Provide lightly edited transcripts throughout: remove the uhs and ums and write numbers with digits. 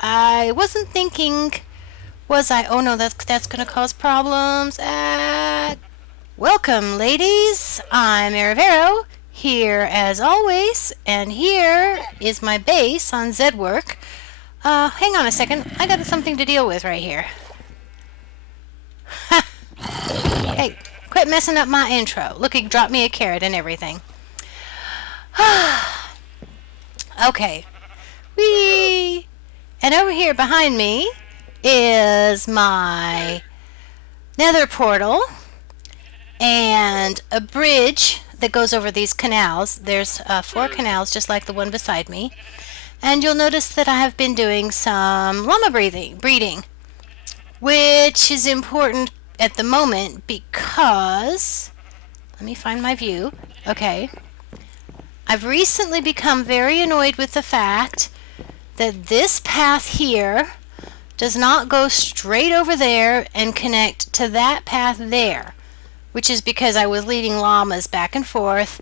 I wasn't thinking, was I? Oh no, that's gonna cause problems. Welcome, ladies. I'm Aravero, here as always, and here is my base on Zedwork. Hang on a second. I got something to deal with right here. Hey, quit messing up my intro. Look, he dropped me a carrot and everything. Okay. Whee! And over here behind me is my Nether portal and a bridge that goes over these canals. There's 4 canals just like the one beside me. And you'll notice that I have been doing some llama breeding, which is important at the moment because, let me find my view. Okay. I've recently become very annoyed with the fact that this path here does not go straight over there and connect to that path there, which is because I was leading llamas back and forth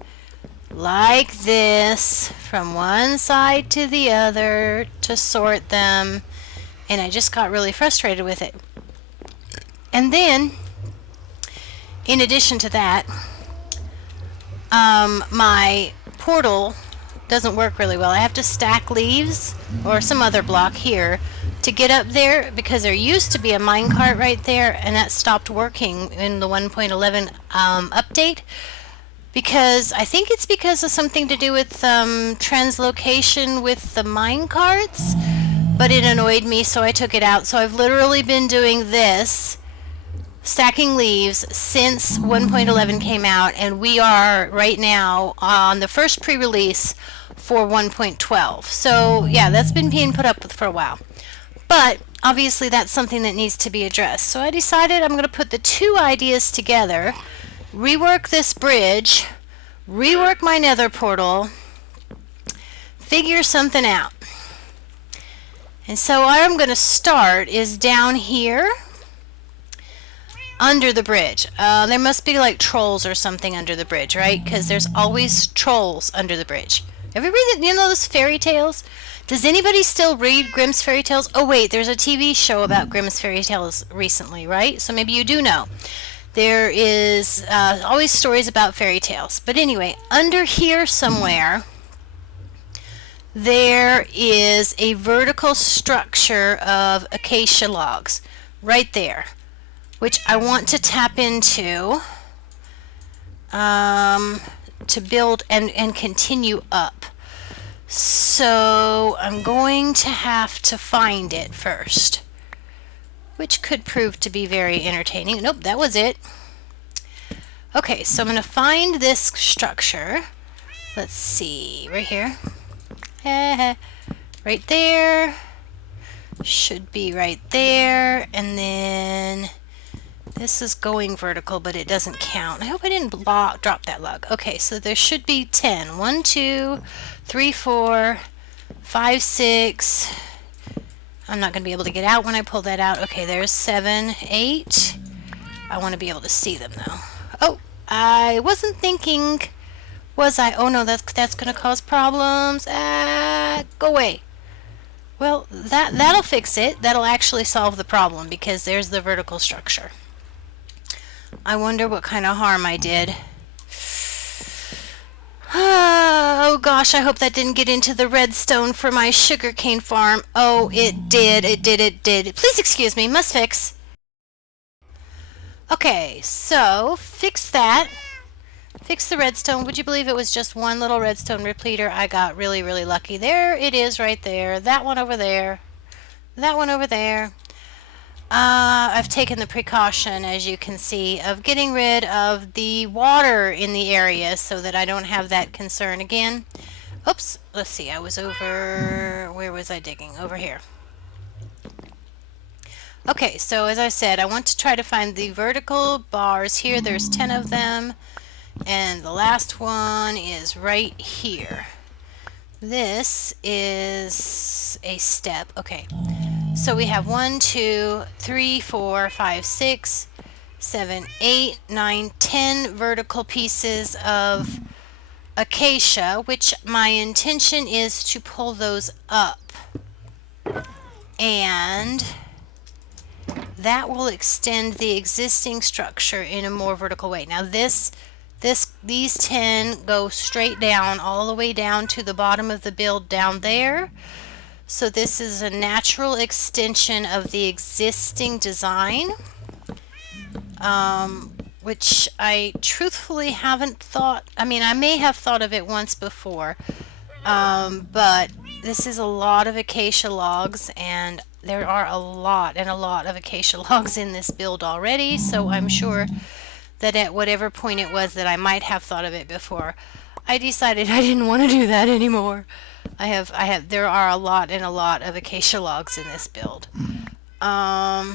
like this from one side to the other to sort them, and I just got really frustrated with it. And then, in addition to that, my portal doesn't work really well. I have to stack leaves or some other block here to get up there because there used to be a minecart right there, and that stopped working in the 1.11 update, because I think it's because of something to do with translocation with the minecarts, but it annoyed me, so I took it out. So I've literally been doing this, stacking leaves, since 1.11 came out, and we are right now on the first pre-release for 1.12. So yeah, that's been being put up with for a while. But obviously that's something that needs to be addressed. So I decided I'm going to put the 2 ideas together, rework this bridge, rework my nether portal, figure something out. And so what I'm going to start is down here under the bridge. There must be like trolls or something under the bridge, right? Because there's always trolls under the bridge. Ever read, you know, those fairy tales? Does anybody still read Grimm's fairy tales? Oh wait, there's a TV show about Grimm's fairy tales recently, right? So maybe you do know. There is always stories about fairy tales. But anyway, under here somewhere, there is a vertical structure of acacia logs. Right there. Which I want to tap into to build and continue up. So I'm going to have to find it first, which could prove to be very entertaining. Nope, that was it. Okay, so I'm going to find this structure. Let's see, right here. Right there. Should be right there. And then this is going vertical, but it doesn't count. I hope I didn't drop that log. Okay, so there should be 10. 1, 2, 3, 4, 5, 6. I'm not going to be able to get out when I pull that out. Okay, there's 7, 8. I want to be able to see them, though. Oh, I wasn't thinking, was I? Oh, no, that's going to cause problems. Go away. Well, that'll fix it. That'll actually solve the problem, because there's the vertical structure. I wonder what kind of harm I did. Oh gosh, I hope that didn't get into the redstone for my sugarcane farm. Oh, it did. Please excuse me, must fix. Okay, so fix that. Fix the redstone. Would you believe it was just one little redstone repleter? I got really, really lucky. There it is right there. That one over there. That one over there. I've taken the precaution, as you can see, of getting rid of the water in the area so that I don't have that concern again. Oops, let's see, I was over, where was I digging? Over here. Okay, so as I said, I want to try to find the vertical bars here. There's 10 of them, and the last one is right here. This is a step. Okay. So we have 1, 2, 3, 4, 5, 6, 7, 8, 9, 10 vertical pieces of acacia, which my intention is to pull those up. and that will extend the existing structure in a more vertical way. Now these 10 go straight down all the way down to the bottom of the build down there. So this is a natural extension of the existing design, which I truthfully haven't thought. I mean, I may have thought of it once before, but this is a lot of acacia logs, and there are a lot of acacia logs in this build already, so I'm sure that at whatever point it was that I might have thought of it before, I decided I didn't want to do that anymore. There are a lot of acacia logs in this build. I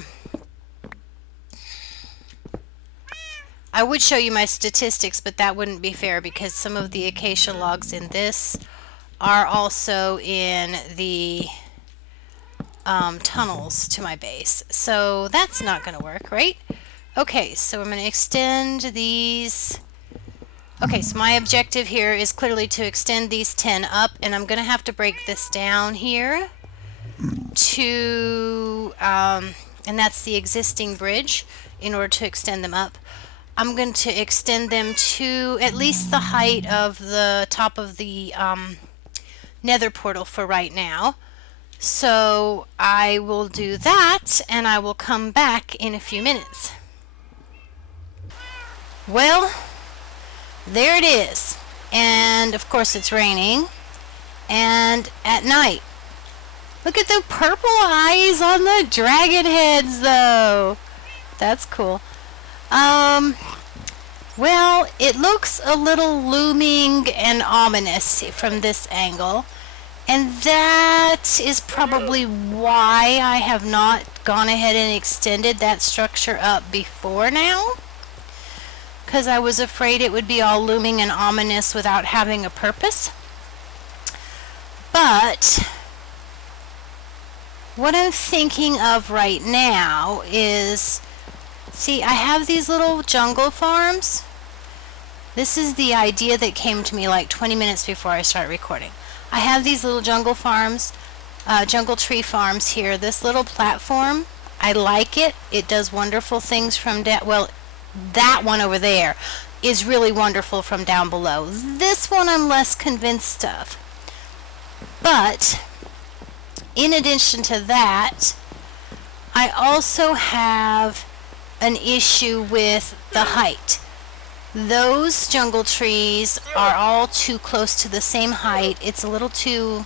would show you my statistics, but that wouldn't be fair because some of the acacia logs in this are also in the tunnels to my base. So that's not going to work, right? Okay, so I'm going to extend these. Okay, so my objective here is clearly to extend these 10 up, and I'm going to have to break this down here to, and that's the existing bridge in order to extend them up. I'm going to extend them to at least the height of the top of the Nether portal for right now. So I will do that, and I will come back in a few minutes. Well, there it is, and of course it's raining, and at night. Look at the purple eyes on the dragon heads, though. That's cool. Well, it looks a little looming and ominous from this angle, and that is probably why I have not gone ahead and extended that structure up before now. Because I was afraid it would be all looming and ominous without having a purpose. But what I'm thinking of right now is, see, I have these little jungle farms. This is the idea that came to me like 20 minutes before I started recording. I have these little jungle farms, jungle tree farms here. This little platform, I like it. It does wonderful things from well, that one over there is really wonderful from down below. This one I'm less convinced of. But in addition to that, I also have an issue with the height. Those jungle trees are all too close to the same height. It's a little too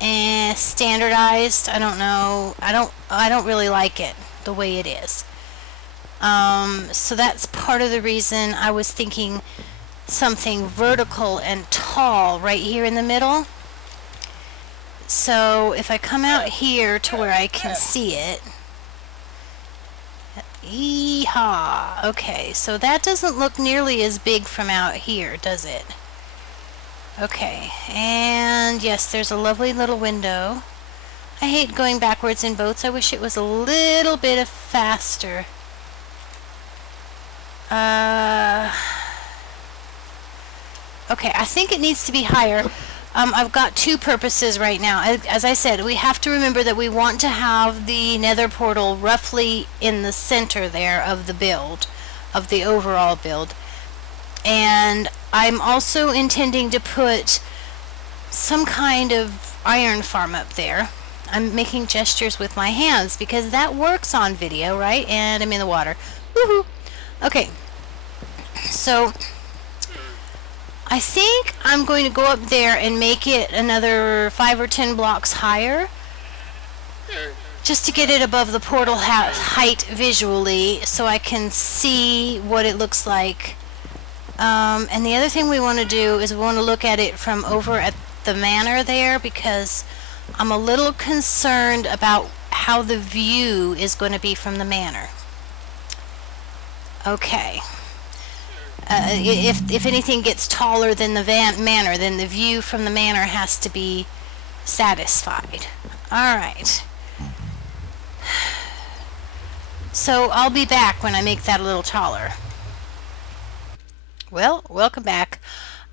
standardized. I don't know. I don't really like it the way it is. So that's part of the reason I was thinking something vertical and tall right here in the middle. So if I come out here to where I can see it. Yeehaw! Okay, so that doesn't look nearly as big from out here, does it? Okay, and yes, there's a lovely little window. I hate going backwards in boats. I wish it was a little bit faster. Okay, I think it needs to be higher. I've got two purposes right now. As I said, we have to remember that we want to have the Nether portal roughly in the center there of the build, of the overall build. And I'm also intending to put some kind of iron farm up there. I'm making gestures with my hands because that works on video, right? And I'm in the water. Woohoo! Okay, so I think I'm going to go up there and make it another 5 or 10 blocks higher, just to get it above the portal height visually, so I can see what it looks like. And the other thing we want to do is we want to look at it from over at the manor there, because I'm a little concerned about how the view is going to be from the manor. Okay. If anything gets taller than the manor, then the view from the manor has to be satisfied. Alright. So I'll be back when I make that a little taller. Well, welcome back.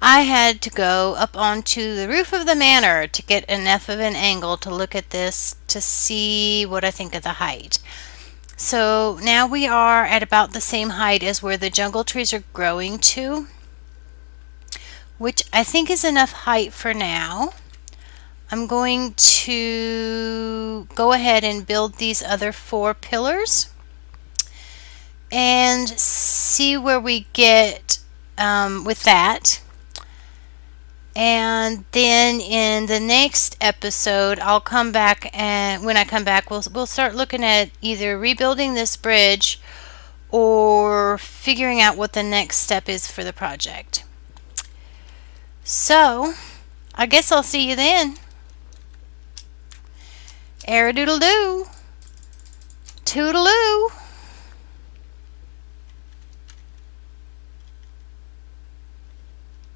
I had to go up onto the roof of the manor to get enough of an angle to look at this to see what I think of the height. So now we are at about the same height as where the jungle trees are growing to, which I think is enough height for now. I'm going to go ahead and build these other 4 pillars and see where we get with that. And then in the next episode, I'll come back, and when I come back, we'll start looking at either rebuilding this bridge or figuring out what the next step is for the project. So, I guess I'll see you then. Air-a-doodle-doo. Toodaloo.